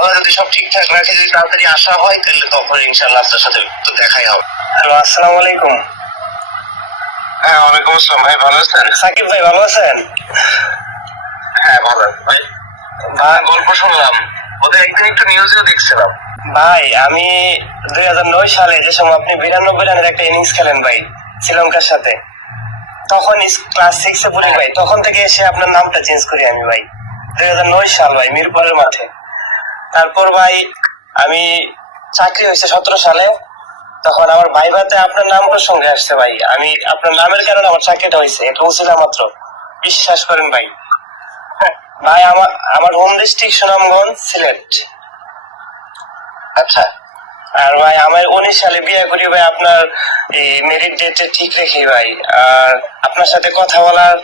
আল্লাহ যদি সব ঠিকঠাক রাখে, যদি তাড়াতাড়ি আসা হয় তাহলে তখন ইনশাল্লাহ আপনার সাথে তো দেখাই হবে। হ্যালো, আসসালামু আলাইকুম। হ্যাঁ, ওয়ালাইকুম আসসালাম। ভাই ভালো আছেন? সাকিব ভাই ভালো আছেন? হ্যাঁ ভালো ভাই। গল্প শুনলাম, ওদের একদিন একটু নিউজেও দেখছিলাম। ভাই আমি 2009 সালে যে সময় আপনি 92 রানের একটা ইনিংস খেলেন ভাই শ্রীলঙ্কার সাথে, তখন ক্লাস 6 এ পড়ি ভাই। তখন থেকে এসে আপনার নামটা চেঞ্জ করি আমি ভাই। 2009 সাল ভাই, মিরপুরের মাঠে। তারপর ভাই আমি চাকরি হয়েছে 17 সালে। তখন আমার ভাইভাতে আপনার নাম প্রসঙ্গে আসছে ভাই। আমি আপনার নামের কারণে আমার চাকরিটা হয়েছে, এটা ছিল মাত্র। বিশ্বাস করেন ভাই। ভাই আমার আমার হোম ডিস্ট্রিক্ট সুনামগঞ্জ, সিলেট। আচ্ছা। আর ভাই আমার 19 সালে বিয়ে করি ভাই, আপনার এই মেরিট ডেটে ঠিক রেখি ভাই। আর আপনার সাথে কথা বলার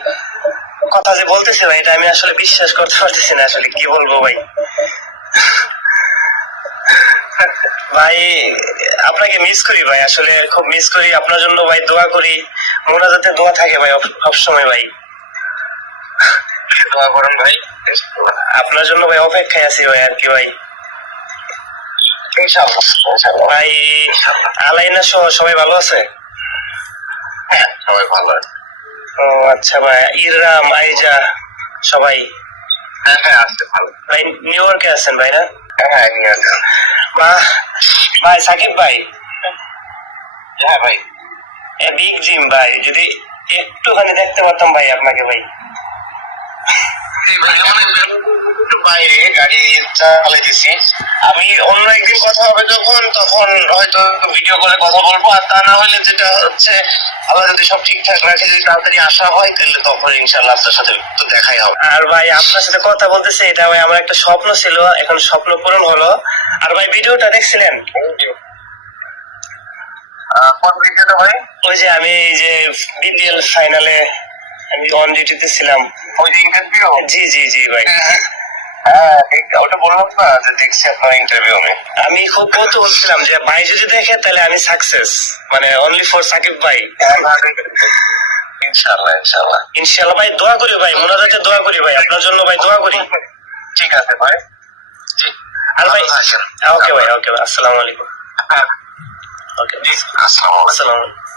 কথা যে বলতেছি ভাই, এটা আমি আসলে বিশ্বাস করতে পারতেছি না, আসলে কি বলবো ভাই। ভাই আপনাকে মিস করি ভাই, আসলে খুব মিস করি। আপনার জন্য ভাই দোয়া করি, মোনাজাতে দোয়া থাকে ভাই সবসময় ভাই। দোয়া করেন ভাই। আপনার জন্য ভাই অপেক্ষায় আছি ভাই, আর কি ভাই। ভাই আলাইনা সহ সবাই ভালো আছে? হ্যাঁ, সবাই ভালো আছে। ও আচ্ছা ভাই, ইররাম, আইজা সবাই? হ্যাঁ হ্যাঁ, আছে ভালো। ভাই নিউ ইয়র্কে আছেন ভাই না? হ্যাঁ, নিয়ে আছে। ভাই সাকিব ভাই। হ্যাঁ ভাই। বিগ জিম ভাই, যদি একটুখানি দেখতে পারতাম ভাই আপনাকে ভাই। বাইরে গাড়ি চালাইতেছি আমি, অন্য একদিন কথা হবে যখন, তখন হয়তো ভিডিও কলে কথা বলবো। আর তা না হলে যেটা হচ্ছে, আল্লাহ যদি সব ঠিকঠাক রাখে, যদি তাড়াতাড়ি আসা হয় তাহলে তখন ইনশাল্লাহ আপনার সাথে তো দেখাই হবে। আর ভাই আপনার সাথে কথা বলতেছে, এটা ভাই আমার একটা স্বপ্ন ছিল, এখন স্বপ্ন পূরণ হলো। আর ভাই ভিডিওটা দেখছিলেন? কোন ভিডিওটা ভাই? ওই যে আমি এই যে বিপিএল ফাইনালে আমি অন ডিউটিতে ছিলাম। ওই যে ইন্টারভিউ? জি জি জি ভাই। হ্যাঁ, ওটা বললাম না যে দেখছি আপনার ইন্টারভিউ। আমি খুব কৌতূহল ছিলাম যে ভাই যদি দেখে তাহলে আমি সাকসেস, মানে অনলি ফর সাকিব ভাই। ইনশাআল্লাহ ইনশাআল্লাহ ইনশাআল্লাহ ভাই, দোয়া করি ভাই, মোনাজাতে দোয়া করি ভাই, আপনার জন্য ভাই দোয়া করি। ঠিক আছে ভাই। আর ভাই ওকে ভাই, ওকে ভাই, আসসালামু আলাইকুম। হ্যাঁ, ওকে, আসসালামু আলাইকুম। আসসালামু আলাইকুম।